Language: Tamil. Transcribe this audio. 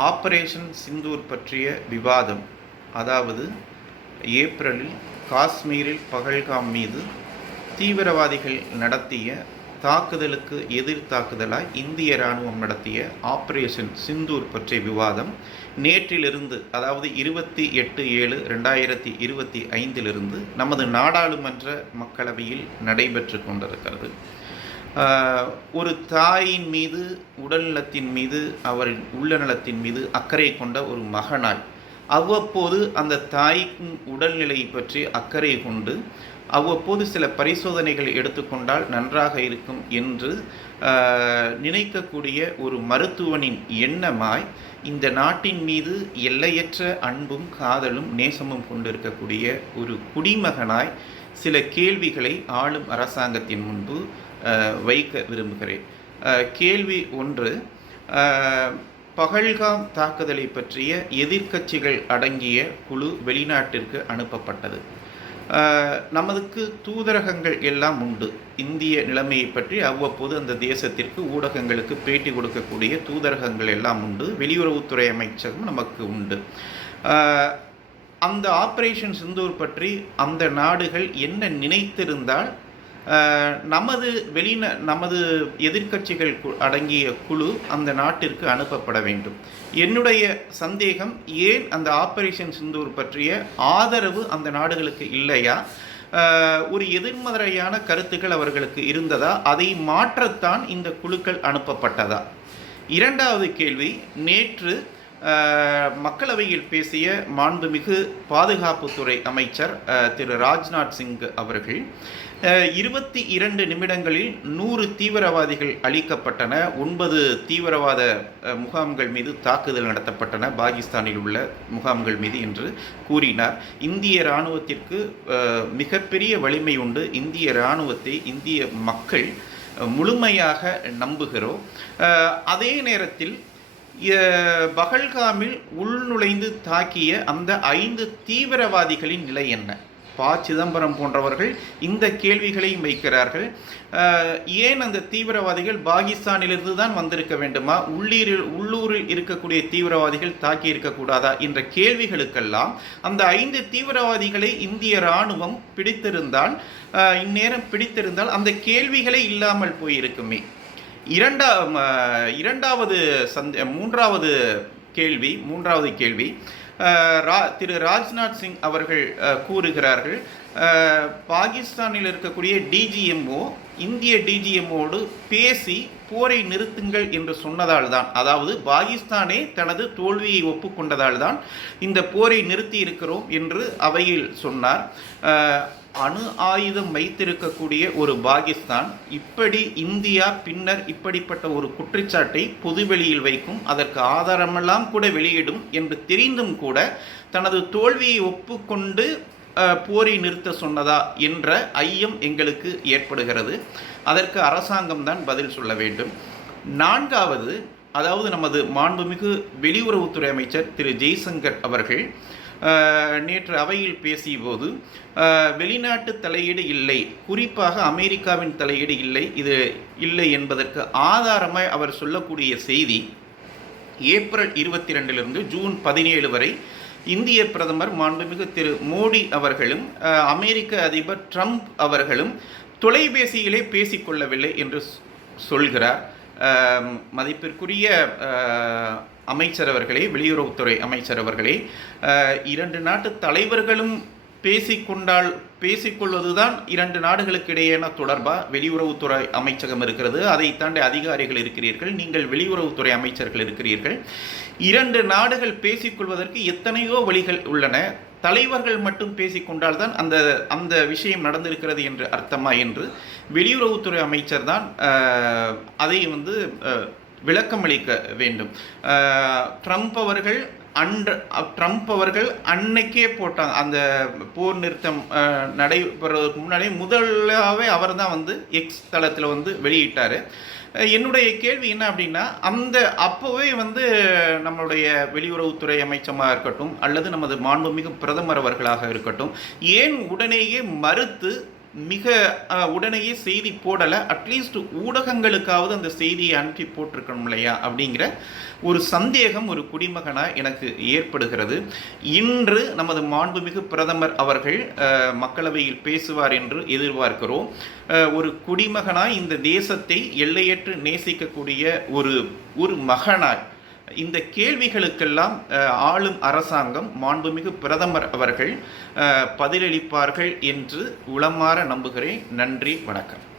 ஆப்ரேஷன் சிந்தூர் பற்றிய விவாதம் அதாவது ஏப்ரலில் காஷ்மீரில் பகல்காம் மீது தீவிரவாதிகள் நடத்திய தாக்குதலுக்கு எதிர் தாக்குதலாய் இந்திய இராணுவம் நடத்திய ஆப்ரேஷன் சிந்தூர் பற்றிய விவாதம் நேற்றிலிருந்து அதாவது இருபத்தி எட்டு ஏழு ரெண்டாயிரத்தி இருபத்தி ஐந்திலிருந்து நமது நாடாளுமன்ற மக்களவையில் நடைபெற்று கொண்டிருக்கிறது. ஒரு தாயின் மீது உடல்நலத்தின் மீது அவரின் உள்ள நலத்தின் மீது அக்கறை கொண்ட ஒரு மகனாய். அவ்வப்போது அந்த தாய்க்கும் உடல்நிலையை பற்றி அக்கறை கொண்டு அவ்வப்போது சில பரிசோதனைகள் எடுத்துக்கொண்டால் நன்றாக இருக்கும் என்று நினைக்கக்கூடிய ஒரு மருத்துவனின் எண்ணமாய் இந்த நாட்டின் மீது எல்லையற்ற அன்பும் காதலும் நேசமும் கொண்டிருக்கக்கூடிய ஒரு குடிமகனாய் சில கேள்விகளை ஆளும் அரசாங்கத்தின் முன்பு வைக்க விரும்புகிறேன். கேள்வி ஒன்று பகல்காம் தாக்குதலை பற்றிய எதிர்க்கட்சிகள் அடங்கிய குழு வெளிநாட்டிற்கு அனுப்பப்பட்டது. நமதுக்கு தூதரகங்கள் எல்லாம் உண்டு. இந்திய நிலைமையை பற்றி அவ்வப்போது அந்த தேசத்திற்கு ஊடகங்களுக்கு பேட்டி கொடுக்கக்கூடிய தூதரகங்கள் எல்லாம் உண்டு. வெளியுறவுத்துறை அமைச்சகம் நமக்கு உண்டு. அந்த ஆப்ரேஷன் சிந்தூர் பற்றி அந்த நாடுகள் என்ன நினைத்திருந்தால் நமது வெளிந நமது எதிர்க்கட்சிகள் அடங்கிய குழு அந்த நாட்டிற்கு அனுப்பப்பட வேண்டும். என்னுடைய சந்தேகம் ஏன் அந்த ஆபரேஷன் சிந்தூர் பற்றிய ஆதரவு அந்த நாடுகளுக்கு இல்லையா? ஒரு எதிர்மறையான கருத்துக்கள் அவர்களுக்கு இருந்ததா? அதை மாற்றத்தான் இந்த குழுக்கள் அனுப்பப்பட்டதா? இரண்டாவது கேள்வி நேற்று மக்களவையில் பேசிய மாண்புமிகு பாதுகாப்புத்துறை அமைச்சர் திரு ராஜ்நாத் சிங் அவர்கள் இருபத்தி இரண்டு நிமிடங்களில் நூறு தீவிரவாதிகள் அழிக்கப்பட்டன ஒன்பது தீவிரவாத முகாம்கள் மீது தாக்குதல் நடத்தப்பட்டன பாகிஸ்தானில் உள்ள முகாம்கள் மீது என்று கூறினார். இந்திய இராணுவத்திற்கு மிகப்பெரிய வலிமை உண்டு. இந்திய இராணுவத்தை இந்திய மக்கள் முழுமையாக நம்புகிறோம். அதே நேரத்தில் பகல்காமில் உள்நுழைந்து தாக்கிய அந்த ஐந்து தீவிரவாதிகளின் நிலை என்ன? ப சிதம்பரம் போன்றவர்கள் இந்த கேள்விகளையும் வைக்கிறார்கள். ஏன் அந்த தீவிரவாதிகள் பாகிஸ்தானிலிருந்து தான் வந்திருக்க வேண்டுமா? உள்ளீரில் உள்ளூரில் இருக்கக்கூடிய தீவிரவாதிகள் தாக்கி இருக்கக்கூடாதா என்ற கேள்விகளுக்கெல்லாம் அந்த ஐந்து தீவிரவாதிகளை இந்திய இராணுவம் பிடித்திருந்தால் இந்நேரம் பிடித்திருந்தால் அந்த கேள்விகளே இல்லாமல் போயிருக்குமே. இரண்டா இரண்டாவது சந்த மூன்றாவது கேள்வி மூன்றாவது கேள்வி. ரா திரு ராஜ்நாத் சிங் அவர்கள் கூறுகிறார்கள் பாகிஸ்தானில் இருக்கக்கூடிய டிஜிஎம்ஓ இந்திய டிஜிஎம்மோடு பேசி போரை நிறுத்துங்கள் என்று சொன்னதால் தான் அதாவது பாகிஸ்தானே தனது தோல்வியை ஒப்புக்கொண்டதால் தான் இந்த போரை நிறுத்தி இருக்கிறோம் என்று அவையில் சொன்னார். அணு ஆயுதம் வைத்திருக்கக்கூடிய ஒரு பாகிஸ்தான் இப்படி இந்தியா பின்னர் இப்படிப்பட்ட ஒரு குற்றச்சாட்டை பொதுவெளியில் வைக்கும் அதற்கு ஆதாரமெல்லாம் கூட வெளியிடும் என்று தெரிந்தும் கூட தனது தோல்வியை ஒப்புக்கொண்டு போரை நிறுத்த சொன்னதா என்ற ஐயம் எங்களுக்கு ஏற்படுகிறது. அதற்கு அரசாங்கம் தான் பதில் சொல்ல வேண்டும். நான்காவது அதாவது நமது மாண்புமிகு வெளியுறவுத்துறை அமைச்சர் திரு ஜெய்சங்கர் அவர்கள் நேற்று அவையில் பேசியபோது போது வெளிநாட்டு தலையீடு இல்லை. குறிப்பாக அமெரிக்காவின் தலையீடு இல்லை. இது இல்லை என்பதற்கு ஆதாரமாய் அவர் சொல்லக்கூடிய செய்தி ஏப்ரல் இருபத்தி ரெண்டிலிருந்து ஜூன் பதினேழு வரை இந்திய பிரதமர் மாண்புமிகு திரு மோடி அவர்களும் அமெரிக்க அதிபர் ட்ரம்ப் அவர்களும் தொலைபேசியிலே பேசிக்கொள்ளவில்லை என்று சொ- சொல்கிறார். மதிப்பிற்குரிய அமைச்சர் அவர்களே வெளியுறவுத்துறை அமைச்சர் அவர்களே இரண்டு நாட்டு தலைவர்களும் பேசிக்கொண்டால் பேசிக்கொள்வதுதான் இரண்டு நாடுகளுக்கு இடையேயான தொடர்பாக வெளியுறவுத்துறை அமைச்சகம் இருக்கிறது அதை தாண்டி அதிகாரிகள் இருக்கிறீர்கள் நீங்கள் வெளியுறவுத்துறை அமைச்சர்கள் இருக்கிறீர்கள். இரண்டு நாடுகள் பேசிக்கொள்வதற்கு எத்தனையோ வழிகள் உள்ளன. தலைவர்கள் மட்டும் பேசிக்கொண்டால் தான் அந்த அந்த விஷயம் நடந்திருக்கிறது என்று அர்த்தமா என்று வெளியுறவுத்துறை அமைச்சர் தான் அதை வந்து விளக்கமளிக்க வேண்டும். ட்ரம்ப் அவர்கள் அன்று ட்ரம்ப் அவர்கள் அன்னைக்கே போட்டாங்க. அந்த போர் நிறுத்தம் நடைபெறுவதற்கு முன்னாடி முதலாவே அவர் தான் வந்து எக்ஸ் தளத்தில் வந்து வெளியிட்டார். என்னுடைய கேள்வி என்ன அப்படின்னா அந்த அப்போவே வந்து நம்மளுடைய வெளியுறவுத்துறை அமைச்சமாக இருக்கட்டும் அல்லது நமது மாண்புமிகு பிரதமர் அவர்களாக இருக்கட்டும் ஏன் உடனேயே மறுத்து மிக உடனேயே செய்தி போடலை. அட்லீஸ்ட் ஊடகங்களுக்காவது அந்த செய்தியை அனுப்பி போட்டிருக்கணும் இல்லையா அப்படிங்கிற ஒரு சந்தேகம் ஒரு குடிமகனாக எனக்கு ஏற்படுகிறது. இன்று நமது மாண்புமிகு பிரதமர் அவர்கள் மக்களவையில் பேசுவார் என்று எதிர்பார்க்கிறோம். ஒரு குடிமகனாய் இந்த தேசத்தை எல்லையற்று நேசிக்கக்கூடிய ஒரு ஒரு மகனாய் இந்த கேள்விகளுக்கெல்லாம் ஆளும் அரசாங்கம் மாண்புமிகு பிரதமர் அவர்கள் பதிலளிப்பார்கள் என்று உளமாற நம்புகிறேன். நன்றி வணக்கம்.